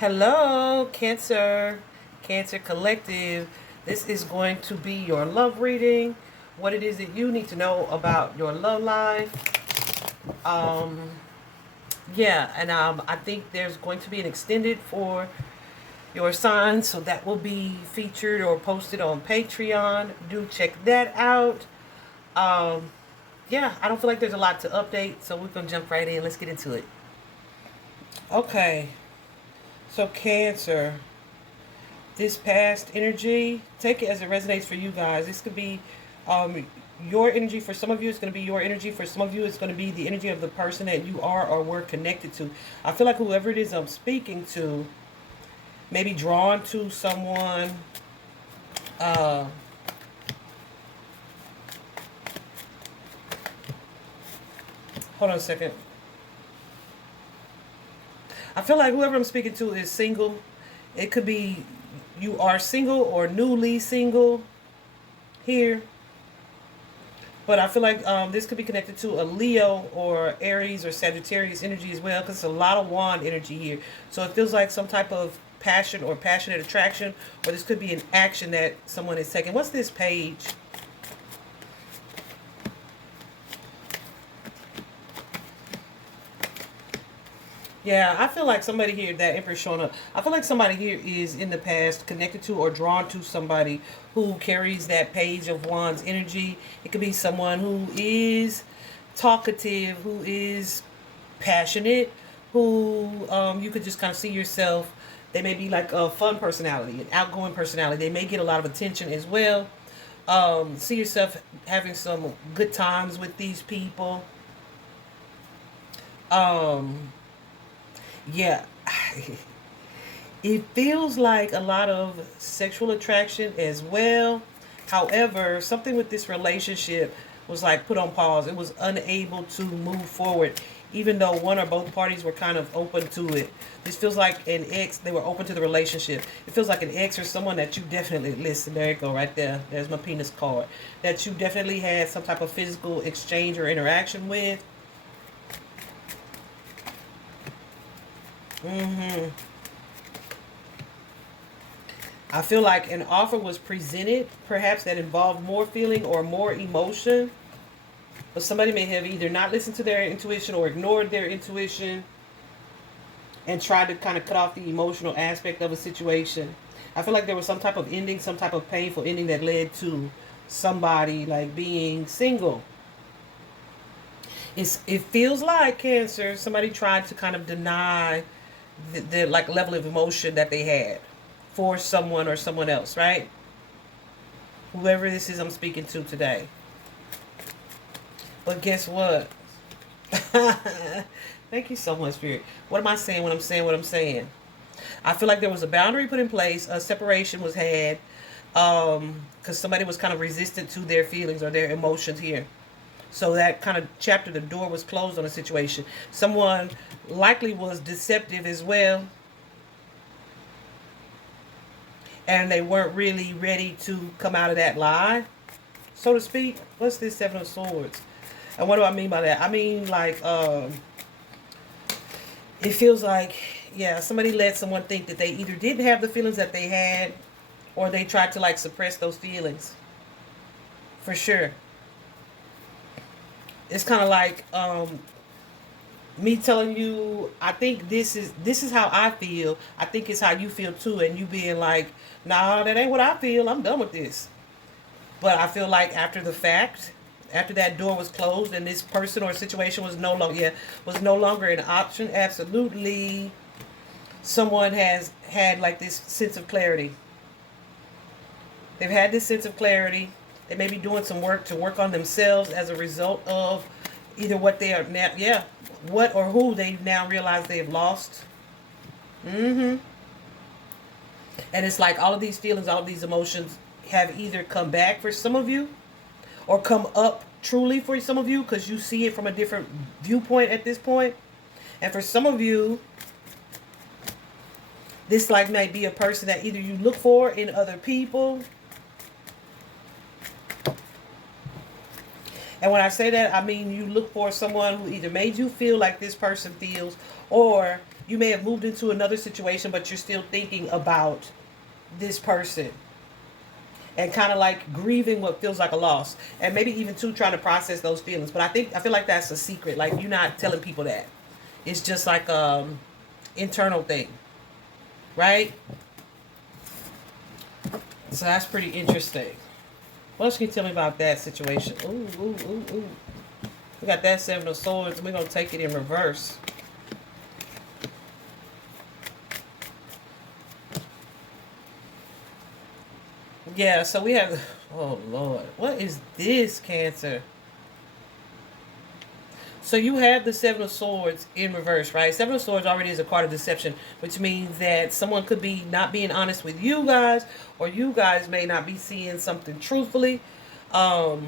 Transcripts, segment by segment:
Hello, Cancer Collective. This is going to be your love reading. What it is that you need to know about your love life. Um, I think there's going to be an extended for your sign, so that will be featured or posted on Patreon. Do check that out. Um, I don't feel like there's a lot to update, so we're gonna jump right in. Let's get into it. Okay, so Cancer. This past energy, take it as it resonates for you guys. This could be your energy. For some of you, it's going to be your energy. For some of you, it's going to be the energy of the person that you are or were connected to. I feel like whoever it is I'm speaking to may be drawn to someone. Uh, Hold on a second. I feel like whoever I'm speaking to is single. It could be you are single or newly single here. But I feel like this could be connected to a Leo or Aries or Sagittarius energy as well, because it's a lot of wand energy here. So it feels like some type of passion or passionate attraction, or this could be an action that someone is taking. What's this page? Yeah, I feel like somebody here, that Empress showing up, I feel like somebody here is in the past connected to or drawn to somebody who carries that Page of Wands energy. It could be someone who is talkative, who is passionate, who you could just kind of see yourself. They may be like a fun personality, an outgoing personality. They may get a lot of attention as well. See yourself having some good times with these people. Um, yeah. It feels like a lot of sexual attraction as well. However, something with this relationship was like put on pause. It was unable to move forward, even though one or both parties were kind of open to it. This feels like an ex, they were open to the relationship. It feels like an ex or someone that you definitely, listen, there you go, right there. There's my penis card. That you definitely had some type of physical exchange or interaction with. Mm-hmm. I feel like an offer was presented, perhaps that involved more feeling or more emotion. But somebody may have either not listened to their intuition or ignored their intuition and tried to kind of cut off the emotional aspect of a situation. I feel like there was some type of ending, some type of painful ending that led to somebody like being single. It feels like Cancer, somebody tried to kind of deny the like level of emotion that they had for someone or someone else, right? Whoever this is I'm speaking to today. But guess what? Thank you so much, Spirit. What am I saying when I'm saying what I'm saying? I feel like there was a boundary put in place, a separation was had, because somebody was kind of resistant to their feelings or their emotions here. So that kind of chapter, the door was closed on a situation. Someone likely was deceptive as well, and they weren't really ready to come out of that lie, so to speak. What's this Seven of Swords? And what do I mean by that? I mean, like, it feels like, yeah, somebody let someone think that they either didn't have the feelings that they had, or they tried to, like, suppress those feelings. For sure. It's kind of like me telling you, I think this is how I feel. I think it's how you feel too, and you being like, nah, that ain't what I feel. I'm done with this. But I feel like after the fact, after that door was closed and this person or situation was no longer, was no longer an option, absolutely, someone has had like this sense of clarity. They've had this sense of clarity. They may be doing some work to work on themselves as a result of either what they are now, what or who they now realize they have lost. Mm-hmm. And it's like all of these feelings, all of these emotions have either come back for some of you or come up truly for some of you because you see it from a different viewpoint at this point. And for some of you, this like might be a person that either you look for in other people. And when I say that, I mean you look for someone who either made you feel like this person feels, or you may have moved into another situation, but you're still thinking about this person and kind of like grieving what feels like a loss, and maybe even too trying to process those feelings. But I feel like that's a secret. Like, you're not telling people that. It's just like internal thing, right? So that's pretty interesting. What else can you tell me about that situation? Ooh, ooh, ooh, ooh. We got that Seven of Swords. We're going to take it in reverse. Yeah, so we have... Oh, Lord. What is this, Cancer? So you have the Seven of Swords in reverse, right? Seven of Swords already is a card of deception, which means that someone could be not being honest with you guys, or you guys may not be seeing something truthfully. But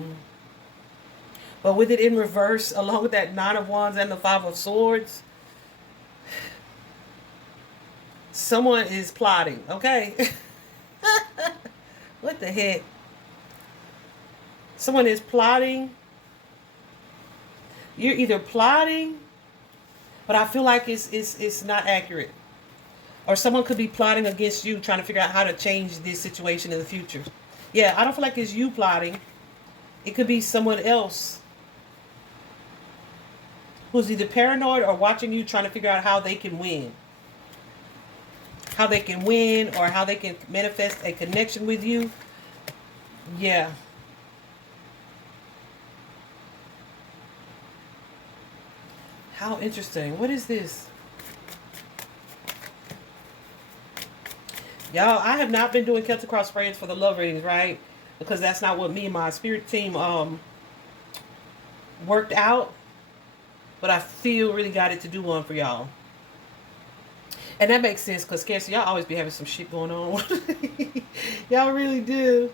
with it in reverse, along with that Nine of Wands and the Five of Swords, someone is plotting, okay? What the heck? Someone is plotting. You're either plotting, but I feel like it's not accurate. Or someone could be plotting against you, trying to figure out how to change this situation in the future. Yeah, I don't feel like it's you plotting. It could be someone else who's either paranoid or watching you, trying to figure out how they can win. How they can win, or how they can manifest a connection with you. Yeah. How interesting. What is this? Y'all, I have not been doing Celtic Cross Friends for the love readings, right? Because that's not what me and my spirit team worked out. But I feel really got it to do one for y'all. And that makes sense, because Cancer, y'all always be having some shit going on. Y'all really do.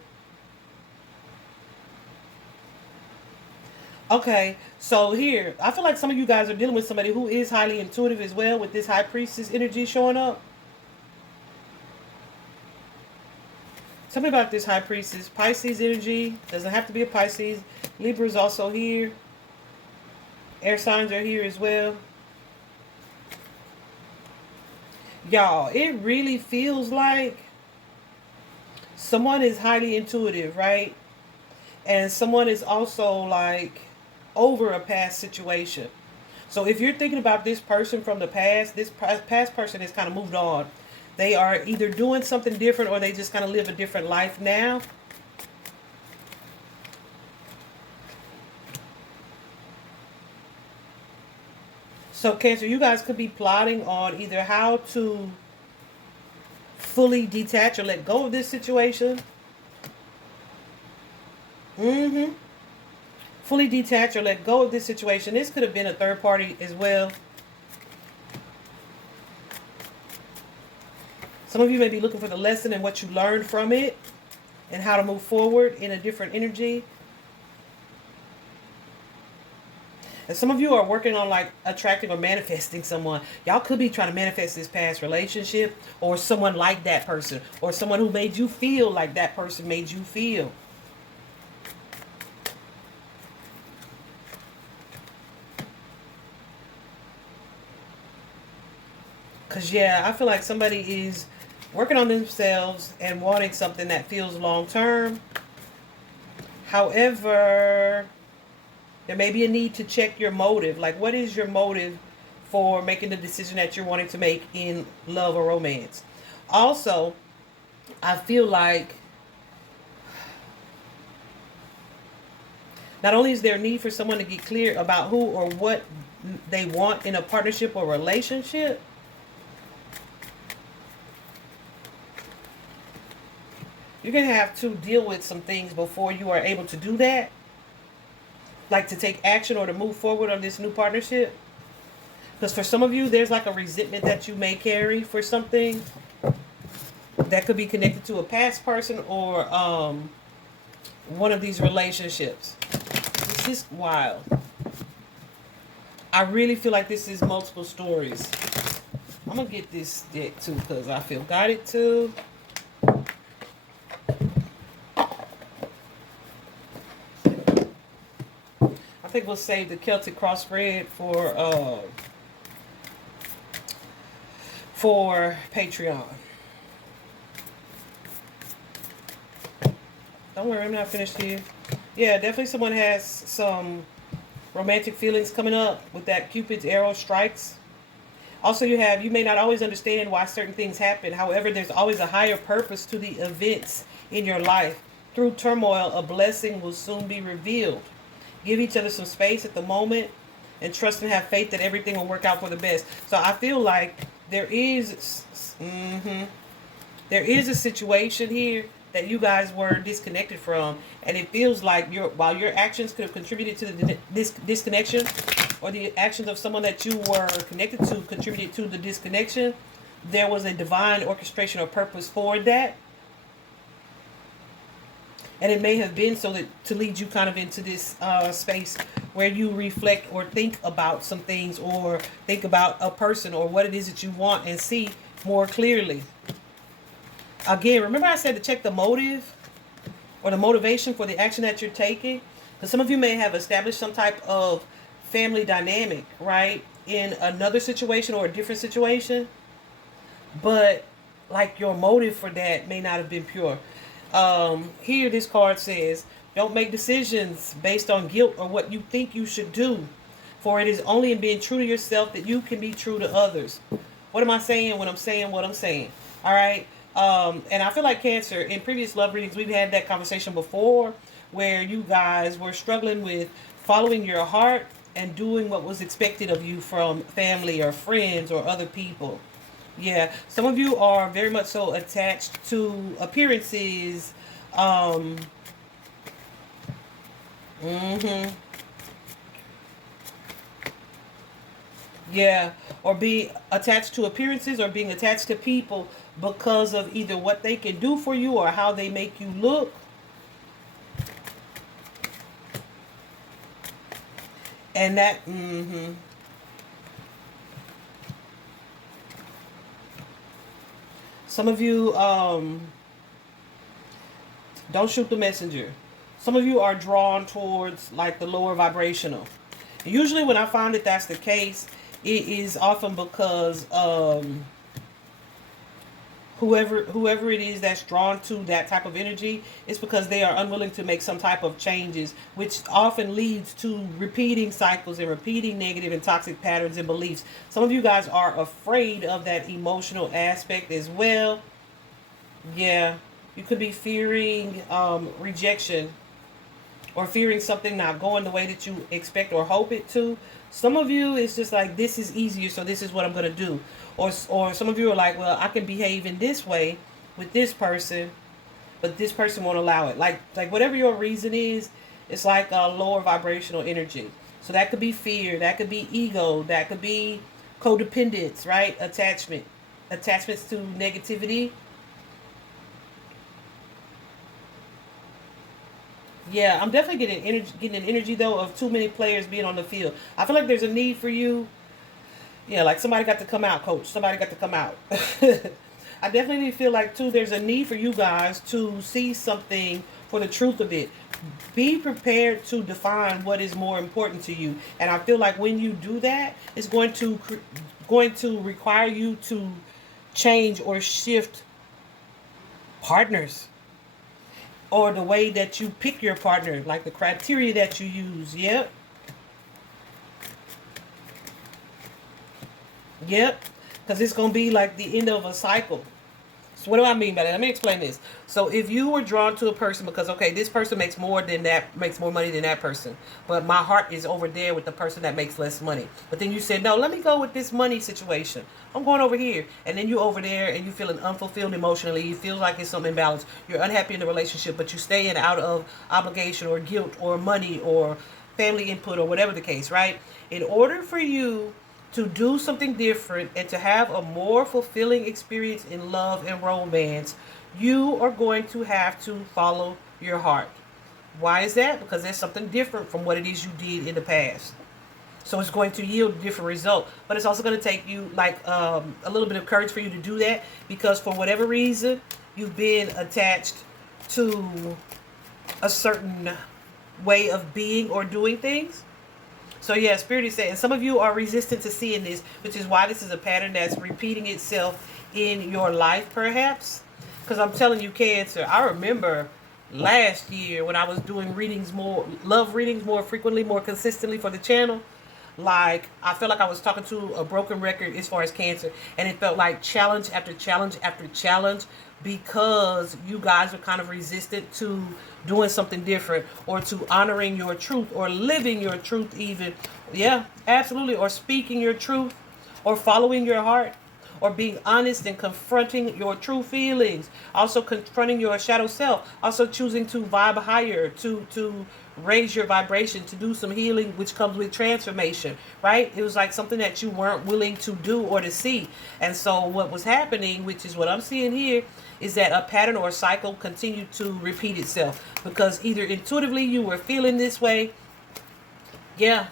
Okay, so here, I feel like some of you guys are dealing with somebody who is highly intuitive as well, with this High Priestess energy showing up. Tell me about this High Priestess. Pisces energy. Doesn't have to be a Pisces. Libra is also here. Air signs are here as well. Y'all, it really feels like someone is highly intuitive, right? And someone is also like over a past situation. So if you're thinking about this person from the past, this past person has kind of moved on. They are either doing something different, or they just kind of live a different life now. So Cancer, you guys could be plotting on either how to fully detach or let go of this situation. Fully detach or let go of this situation. This could have been a third party as well. Some of you may be looking for the lesson and what you learned from it, and how to move forward in a different energy. And some of you are working on like attracting or manifesting someone. Y'all could be trying to manifest this past relationship, or someone like that person, or someone who made you feel like that person made you feel. Because, yeah, I feel like somebody is working on themselves and wanting something that feels long term. However, there may be a need to check your motive. Like, what is your motive for making the decision that you're wanting to make in love or romance? Also, I feel like not only is there a need for someone to get clear about who or what they want in a partnership or relationship, you're going to have to deal with some things before you are able to do that. Like to take action or to move forward on this new partnership. Because for some of you, there's like a resentment that you may carry for something that could be connected to a past person or one of these relationships. This is wild. I really feel like this is multiple stories. I'm going to get this deck too, because I feel guided to. I think we'll save the Celtic cross spread for for Patreon. Don't worry, I'm not finished here. Yeah, definitely someone has some romantic feelings coming up with that Cupid's arrow strikes. Also, you may not always understand why certain things happen. However, there's always a higher purpose to the events in your life. Through turmoil, a blessing will soon be revealed. Give each other some space at the moment and trust and have faith that everything will work out for the best. So I feel like there is a situation here that you guys were disconnected from, and it feels like while your actions could have contributed to this disconnection, or the actions of someone that you were connected to contributed to the disconnection, there was a divine orchestration or purpose for that. And it may have been so that to lead you kind of into this space where you reflect or think about some things, or think about a person or what it is that you want and see more clearly. Again, remember I said to check the motive or the motivation for the action that you're taking? Because some of you may have established some type of family dynamic, right, in another situation or a different situation. But like your motive for that may not have been pure. Here this card says, don't make decisions based on guilt or what you think you should do. For it is only in being true to yourself that you can be true to others. What am I saying when I'm saying what I'm saying? All right. And I feel like Cancer, in previous love readings, we've had that conversation before where you guys were struggling with following your heart and doing what was expected of you from family or friends or other people. Yeah, some of you are very much so attached to appearances. Yeah, or be attached to appearances or being attached to people because of either what they can do for you or how they make you look. And that, some of you, don't shoot the messenger. Some of you are drawn towards like the lower vibrational. Usually when I find that that's the case, it is often because whoever it is that's drawn to that type of energy, it's because they are unwilling to make some type of changes, which often leads to repeating cycles and repeating negative and toxic patterns and beliefs. Some of you guys are afraid of that emotional aspect as well. Yeah, you could be fearing rejection, or fearing something not going the way that you expect or hope it to. Some of you, it's just like, this is easier, so this is what I'm going to do. Or some of you are like, well, I can behave in this way with this person, but this person won't allow it. Like whatever your reason is, it's like a lower vibrational energy. So that could be fear, that could be ego, that could be codependence, right? Attachments to negativity. Yeah, I'm definitely getting an energy though of too many players being on the field. I feel like there's a need for you. Yeah, like somebody got to come out, coach. Somebody got to come out. I definitely feel like too there's a need for you guys to see something for the truth of it. Be prepared to define what is more important to you. And I feel like when you do that, it's going to require you to change or shift partners, or the way that you pick your partner, like the criteria that you use. Yep. Because it's going to be like the end of a cycle. So what do I mean by that? Let me explain this. So if you were drawn to a person because, okay, this person makes more money than that person, but my heart is over there with the person that makes less money. But then you said, no, let me go with this money situation. I'm going over here. And then you over there and you feeling unfulfilled emotionally. You feel like it's some imbalance. You're unhappy in the relationship, but you stay in out of obligation or guilt or money or family input or whatever the case, right? In order for you to do something different and to have a more fulfilling experience in love and romance, you are going to have to follow your heart. Why is that? Because there's something different from what it is you did in the past. So it's going to yield a different result. But it's also going to take you like a little bit of courage for you to do that, because for whatever reason, you've been attached to a certain way of being or doing things. So yeah, Spirit is saying some of you are resistant to seeing this, which is why this is a pattern that's repeating itself in your life, perhaps. Because I'm telling you, Cancer, I remember last year when I was doing readings more, love readings more frequently, more consistently for the channel. Like, I felt like I was talking to a broken record as far as Cancer, and it felt like challenge after challenge after challenge, because you guys are kind of resistant to doing something different, or to honoring your truth, or living your truth even. Yeah, absolutely. Or speaking your truth, or following your heart, or being honest and confronting your true feelings, also confronting your shadow self, also choosing to vibe higher, to raise your vibration, to do some healing, which comes with transformation, right? It was like something that you weren't willing to do or to see. And so what was happening, which is what I'm seeing here, is that a pattern or a cycle continued to repeat itself, because either intuitively you were feeling this way. Yeah,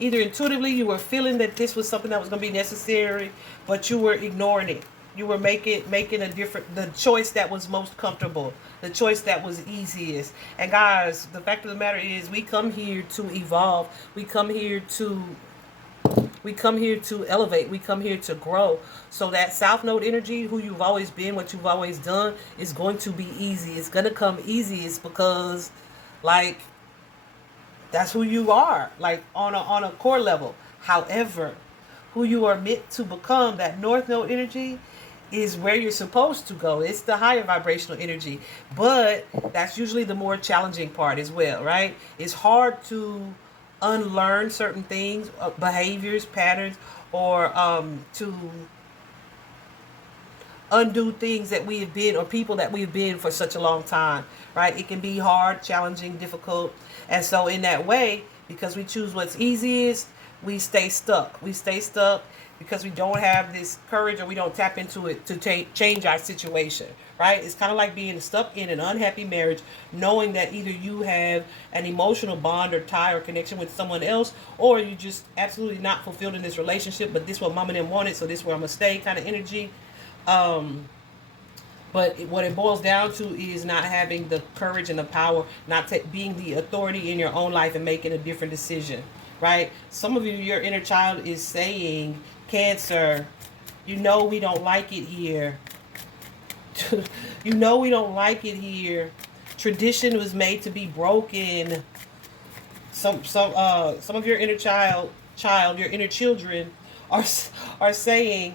either intuitively you were feeling that this was something that was going to be necessary, but you were ignoring it. You were making the choice that was most comfortable, the choice that was easiest. And guys, the fact of the matter is, we come here to evolve. We come here to elevate. We come here to grow. So that South Node energy, who you've always been, what you've always done, is going to be easy. It's going to come easy. It's because, like, that's who you are, like on a core level. However, who you are meant to become, that North Node energy, is where you're supposed to go. It's the higher vibrational energy, but that's usually the more challenging part as well, right? It's hard to unlearn certain things, behaviors, patterns, or to undo things that we have been, or people that we've been for such a long time, right? It can be hard, challenging, difficult. And so in that way, because we choose what's easiest, we stay stuck. We stay stuck because we don't have this courage, or we don't tap into it to change our situation, right? It's kind of like being stuck in an unhappy marriage, knowing that either you have an emotional bond or tie or connection with someone else, or you just absolutely not fulfilled in this relationship, but this is what mom and them wanted, so this is where I'm going to stay kind of energy. But what it boils down to is not having the courage and the power, not being the authority in your own life and making a different decision, right? Some of you, your inner child is saying, Cancer, you know we don't like it here. You know we don't like it here. Tradition was made to be broken. Some of your inner child, your inner children are saying,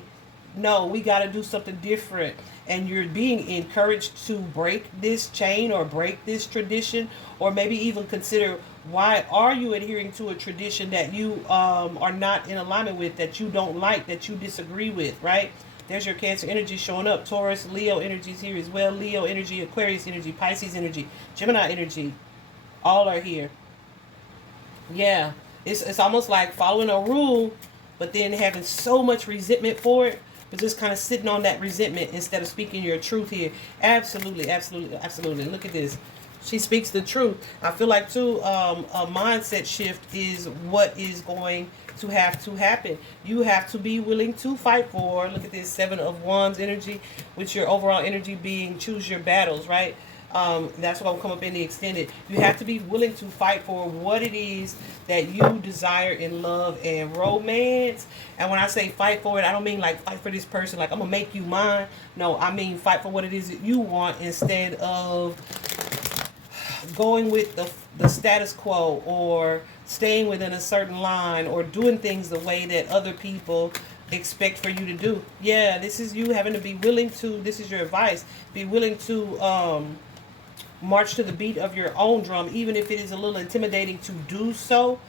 no, we got to do something different. And you're being encouraged to break this chain or break this tradition, or maybe even consider, why are you adhering to a tradition that you are not in alignment with, that you don't like, that you disagree with, right? There's your Cancer energy showing up. Taurus, Leo energies here as well. Leo energy, Aquarius energy, Pisces energy, Gemini energy, all are here. Yeah, it's almost like following a rule, but then having so much resentment for it, but just kind of sitting on that resentment instead of speaking your truth here. Absolutely, absolutely, absolutely. Look at this. She speaks the truth. I feel like, too, a mindset shift is what is going to have to happen. You have to be willing to fight for, look at this, 7 of Wands energy, with your overall energy being choose your battles, right? That's what will come up in the extended. You have to be willing to fight for what it is that you desire in love and romance. And when I say fight for it, I don't mean like fight for this person, like I'm gonna make you mine. No, I mean fight for what it is that you want, instead of going with the status quo, or staying within a certain line, or doing things the way that other people expect for you to do. Yeah, this is you having to be willing to, this is your advice, be willing to march to the beat of your own drum, even if it is a little intimidating to do so,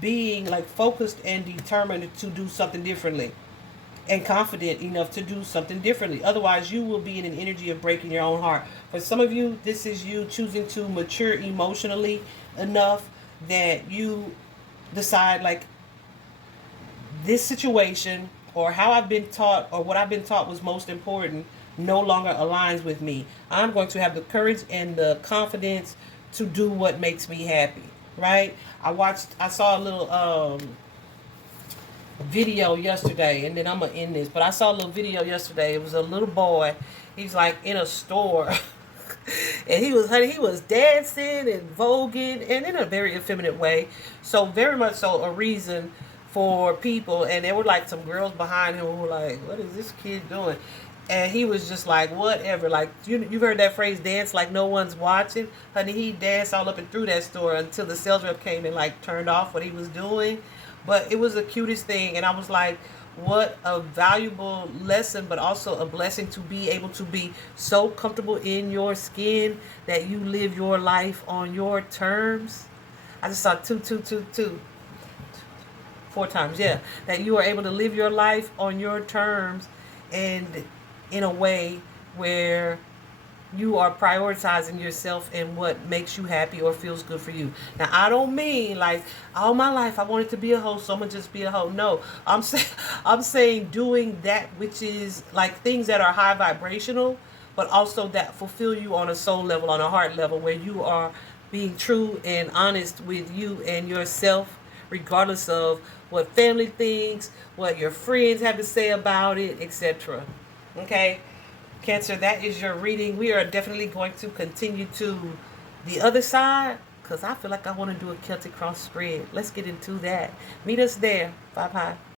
being like focused and determined to do something differently, and confident enough to do something differently. Otherwise, you will be in an energy of breaking your own heart. For some of you, this is you choosing to mature emotionally enough that you decide, like, this situation, or how I've been taught, or what I've been taught was most important, no longer aligns with me. I'm going to have the courage and the confidence to do what makes me happy, right? I saw a little video yesterday, and then I'm gonna end this, but I saw a little video yesterday. It was a little boy. He's like in a store. And honey, he was dancing and voguing and in a very effeminate way. So very much so a reason for people. And there were like some girls behind him who were like, "What is this kid doing?" And he was just like, whatever. Like, you've heard that phrase, dance like no one's watching. Honey, he danced all up and through that store until the sales rep came and like turned off what he was doing. But it was the cutest thing. And I was like, what a valuable lesson, but also a blessing to be able to be so comfortable in your skin that you live your life on your terms. I just saw two, 4 times, yeah. That you are able to live your life on your terms and in a way where you are prioritizing yourself and what makes you happy or feels good for you. Now, I don't mean like all my life I wanted to be a hoe, so I'm gonna just be a hoe. No, I'm saying I'm saying doing that which is like things that are high vibrational, but also that fulfill you on a soul level, on a heart level, where you are being true and honest with you and yourself, regardless of what family thinks, what your friends have to say about it, etc. Okay? Cancer, that is your reading. We are definitely going to continue to the other side because I feel like I want to do a Celtic cross spread. Let's get into that. Meet us there. Bye bye.